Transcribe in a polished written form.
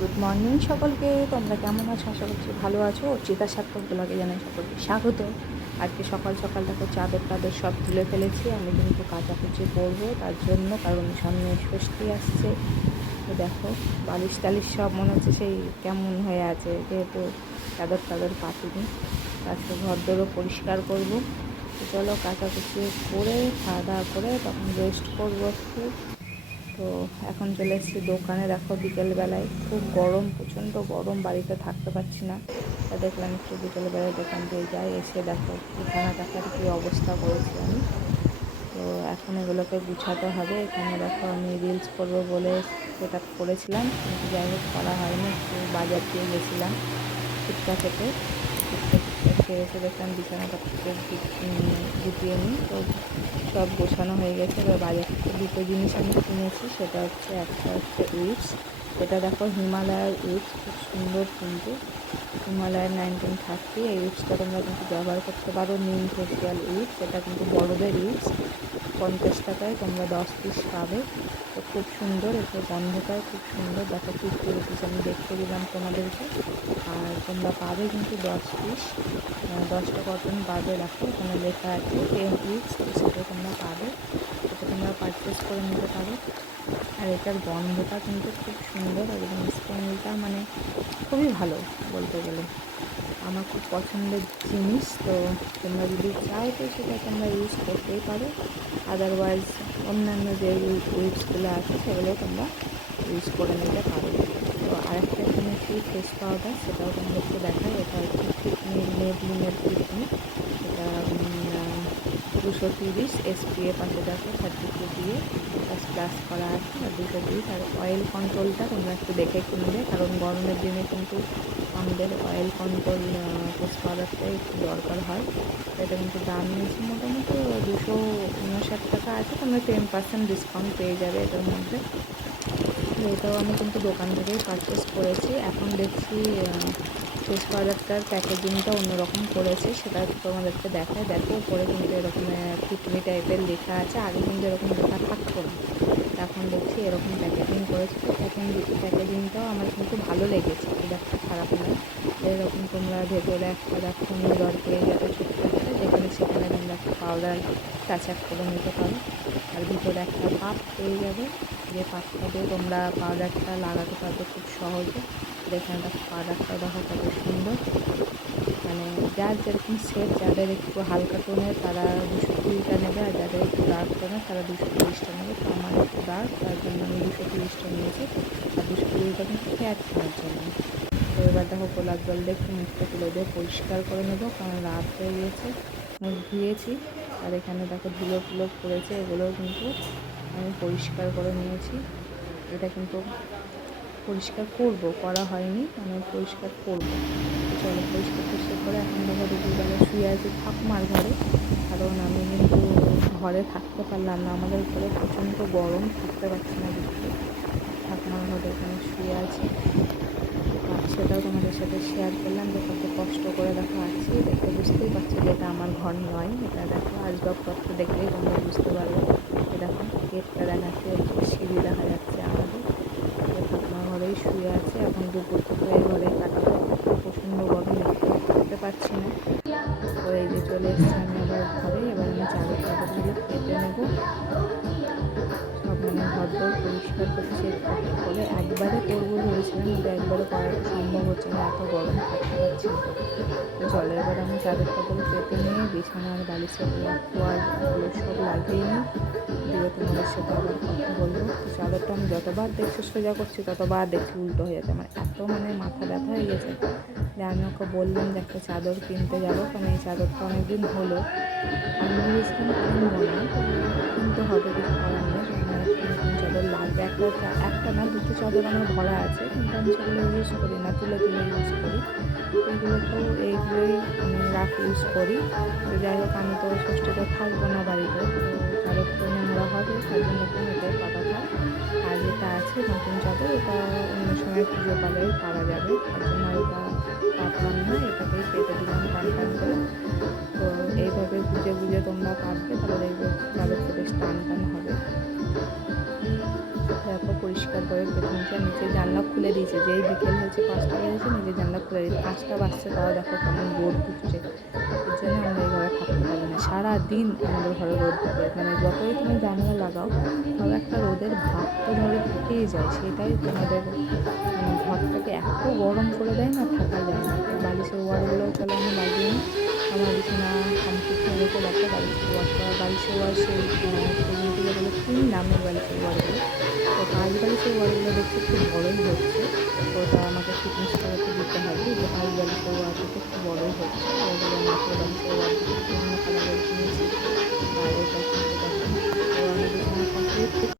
Good morning সকলকে। তোমরা কেমন আছো? আশা করছি ভালো আছো। চিতা সার্থক ব্লগে জানাই সকলকে স্বাগত। আজকে সকাল সকাল দেখো চাদর টাদর সব তুলে ফেলেছি। আমি কিন্তু কাচাকুচি করবো তার জন্য, কারণ সামনে ষষ্ঠী আসছে। তো দেখো বালিশ টালিশ সব মনে হচ্ছে সেই কেমন হয়ে আছে, যেহেতু চাদর টাদর পাতিনি। আজকে ঘরদোরও পরিষ্কার করবো। তো চলো কাচাকুচি করে খাওয়া দাওয়া করে তখন রেস্ট করবো একটু। তো এখন চলে এসেছি দোকানে। দেখো বিকেলবেলায় খুব গরম, প্রচণ্ড গরম, বাড়িতে থাকতে পারছি না। তা দেখলাম একটু বিকেলবেলায় দোকান দিয়ে যাই। এসে দেখো বিছানা টাকার কী অবস্থা করেছি আমি। তো এখন এগুলোকে গুছাতে হবে। এখানে দেখো আমি রিলস করবো বলে সেট আপ করেছিলাম, কিন্তু যাই হোক করা হয়নি। একটু বাজার দিয়ে গেছিলাম ফুচকা খেতে। ফুচকা খেয়ে এসে দেখলাম বিছানাটাকে গুটিয়ে নিই। তো সব গোছানো হয়ে গেছে। এবার বাজার থেকে দুটো জিনিস আমি কিনেছি। সেটা হচ্ছে একটা হচ্ছে উইপস। এটা দেখো হিমালয়ার উইপস, খুব সুন্দর কিন্তু। হিমালয়ার 1930 এই উইপসটা তোমরা কিন্তু ব্যবহার করতে পারো। নিম ফেসিয়াল উইপস, এটা কিন্তু বড়দের উইপস। 50 টাকায় তোমরা 10 পিস পাবে। তো খুব সুন্দর, এটার গন্ধটাও খুব সুন্দর। দেখো 50 রুপিস আমি দেখিয়ে দিলাম তোমাদেরকে। আর তোমরা পাবে কিন্তু 10 পিস, 10টা কটন পাবে। দেখো এখানে লেখা আছে 10 উইকস, তো সেটা তোমরা পাবে। এটা তোমরা পারচেস করে নিতে পারো। আর এটার গন্ধটা কিন্তু খুব সুন্দর, একদম স্মেলটা মানে খুবই ভালো বলতে গেলে। আমার খুব পছন্দের জিনিস। তো তোমরা যদি চাও তো সেটা তোমরা ইউজ করতেই পারো। আদারওয়াইজ অন্যান্য যে উইপসগুলো আছে সেগুলো তোমরা ইউজ করে নিতে পারো। তো আরেকটা কিনেছি ফেস পাউডার, সেটাও তোমাদেরকে দেখাই। এটা হচ্ছে ফিটমি, মেবলিনের ফিটমি। এটা 230 SPF আছে, দেখো 32 দিয়ে প্লাস করা আছে। আর 230। আর অয়েল কন্ট্রোলটা তোমরা একটু দেখে কিনবে, কারণ গরমের দিনে কিন্তু আমাদের অয়েল কন্ট্রোল ফেস পাউডারটাই একটু দরকার হয়। এটা কিন্তু দাম নিয়েছে মোটামুটি 259 টাকা আছে। তোমরা 10% ডিসকাউন্ট পেয়ে যাবে এটার মধ্যে। এটাও আমি কিন্তু দোকান থেকেই পারচেস করেছি। এখন দেখছি ফেস পাউডারটার প্যাকেজিংটা অন্যরকম করেছে, সেটা তোমাদেরকে দেখায়। দেখো উপরে কিন্তু এরকম ফিটমি টাইপের লেখা আছে। আগে কিন্তু এরকম লেখা থাকতো না, এখন দেখছি এরকম প্যাকেজিং করেছে। তো প্যাকেজিংটাও আমার কিন্তু ভালো লেগেছে, খুব একটা খারাপ নয়। এরকম তোমরা ভেতরে একটা দেখো মিরর পেয়ে যাবে ছোট্ট একটা, যেখানে সেখানে তোমরা একটা পাউডার টাচ আপ করে নিতে পারো। আর ভিতরে একটা পাপ পেয়ে যাবে, যে পাপটা দিয়ে তোমরা পাউডারটা লাগাতে পারবে খুব সহজে। এখানে দেখো পাউডারটা দেখো কত সুন্দর, মানে যার যেরকম শেড, যাদের একটু হালকা টোনের তারা 220টা নেবে, আর যাদের একটু ডার্ক টোনের তারা 230টা নেবে। তো আমার একটু ডার্ক, তার জন্য আমি 230টা নিয়েছি। আর 230টা কিন্তু ফ্যাট করার জন্য। তো এবার দেখো গোলাপ জল দিয়ে একটু মুখটা তুলে দিয়ে পরিষ্কার করে নেবো, কারণ রাত হয়ে গিয়েছে। মুখ ধুয়েছি, আর এখানে দেখো ধুলো টুলো পড়েছে, এগুলোও কিন্তু আমি পরিষ্কার করে নিয়েছি। এটা কিন্তু পরিষ্কার করা হয়নি, মানে পরিষ্কার করবো। তো চলো পরিষ্কার করে এখন দেখো দুপুরবেলা শুয়ে আছি ঠাকুমার ঘরে, কারণ আমি কিন্তু ঘরে থাকতে পারলাম না। আমাদের ঘরে প্রচণ্ড গরম, থাকতে পারছি না দুপুরে। ঠাকুমার ঘরে এখানে শুয়ে আছি। সেটাও তোমাদের সাথে শেয়ার করলাম, যে কত কষ্ট করে দেখো আছি। দেখে বুঝতেই পারছো যে এটা আমার ঘর নয়। এটা দেখো আসবাবপত্র দেখলেই তোমরা বুঝতে পারবে। এ দেখো গেটটা দেখাচ্ছে, সিঁড়ি দেখা যাচ্ছে আমাদের। তো ঠাকুমার ঘরেই শুয়ে আছে। এখন দুপুরটুকু এই ঘরেই কাটাবো। প্রচণ্ড গরম, একটু থাকতে পারছি না। তো এই যে চলে এসেছি আমি আবার ঘরে। এবার আমি চাদর টাদরগুলো পেতে নেবো সব, মানে ঘরদোর পরিষ্কার করছি একটু একটু করে। একবারে করবো ভেবেছিলাম, কিন্তু একবারে করাটা সম্ভব হচ্ছে না, এত গরম থাকতে পারছি না। তো চলো এবার আমি চাদর টাদর পেতে নিয়ে বিছানার বালিশের ওয়ারগুলো সব লাগিয়ে নিই, দিয়ে তোমাদের সাথে আবার কথা বলবো। তো চাদরটা আমি যতবার দেখছি সোজা করছি ততবার দেখছি উল্টো হয়ে যাচ্ছে। আমার এত মানে মাথা ব্যথা হয়ে গেছে যে আমি ওকে বললাম যে একটা চাদর কিনতে যাবো, কারণ এই চাদরটা অনেকদিন হলো। আমি ভেবেছিলাম কিনবো না, তো কিনতে হবে, কিছু করার নেই। তো আমার একটা নতুন চাদর লাগবে। একটা না, দুটো চাদর আমার ভরা আছে, কিন্তু আমি সেগুলো ইউজ করি না, তুলে তুলে ইউজ করি। এইগুলোই আমি রাফ ইউজ করি। তো যাই হোক, আমি তো ষষ্ঠীতে থাকবো না বাড়িতে, তো চাদর তো নোংরা হবে, তার জন্য তো এটাই পাতা থাক। আর যেটা আছে নতুন চাদর, ওটা অন্য সময় পুজো পালেই পাওয়া যাবে, তার জন্য আর ওটা কাটলাম না, এটাকেই কেটে দিলাম টান টান করে। তো এইভাবে বুঝে বুঝে তোমরা কাটবে, তাহলে দেখবে চাদরটা বেশ টান টান হবে। দেখো পরিষ্কারভাবে পেছনটা, নিচে জানলা খুলে দিয়েছে, যেই বিকেল হয়েছে 5টা বেজেছে, নিচে জানলা খুলে দিয়েছে। 5টা বাজছে তাও দেখো কেমন রোদ উঠছে। এর জন্য আমরা এই ঘরে থাকতে পারি না, সারাদিন আমাদের ঘরে রোদ থাকে। মানে যতই তুমি জানলা লাগাও তবে একটা রোদের ভাব তো ধরে থেকেই যায়। সেটাই তোমাদের মানে ঘরটাকে এত গরম করে দেয় না, থাকা যায় না। তো বালিশের ওয়ারগুলোও চলো আমি লাগিয়ে নিই। আমার বিছানা কমপ্লিট হয়ে গেছে, দেখো বালিশের ওয়ার করা। বালিশের ওয়ার সেই সেগুলো কিনলাম এই বালিশের ওয়ারগুলো। তো কাজ বালিশের ওয়ারগুলো দেখতে একটু বড়োই হয়েছে,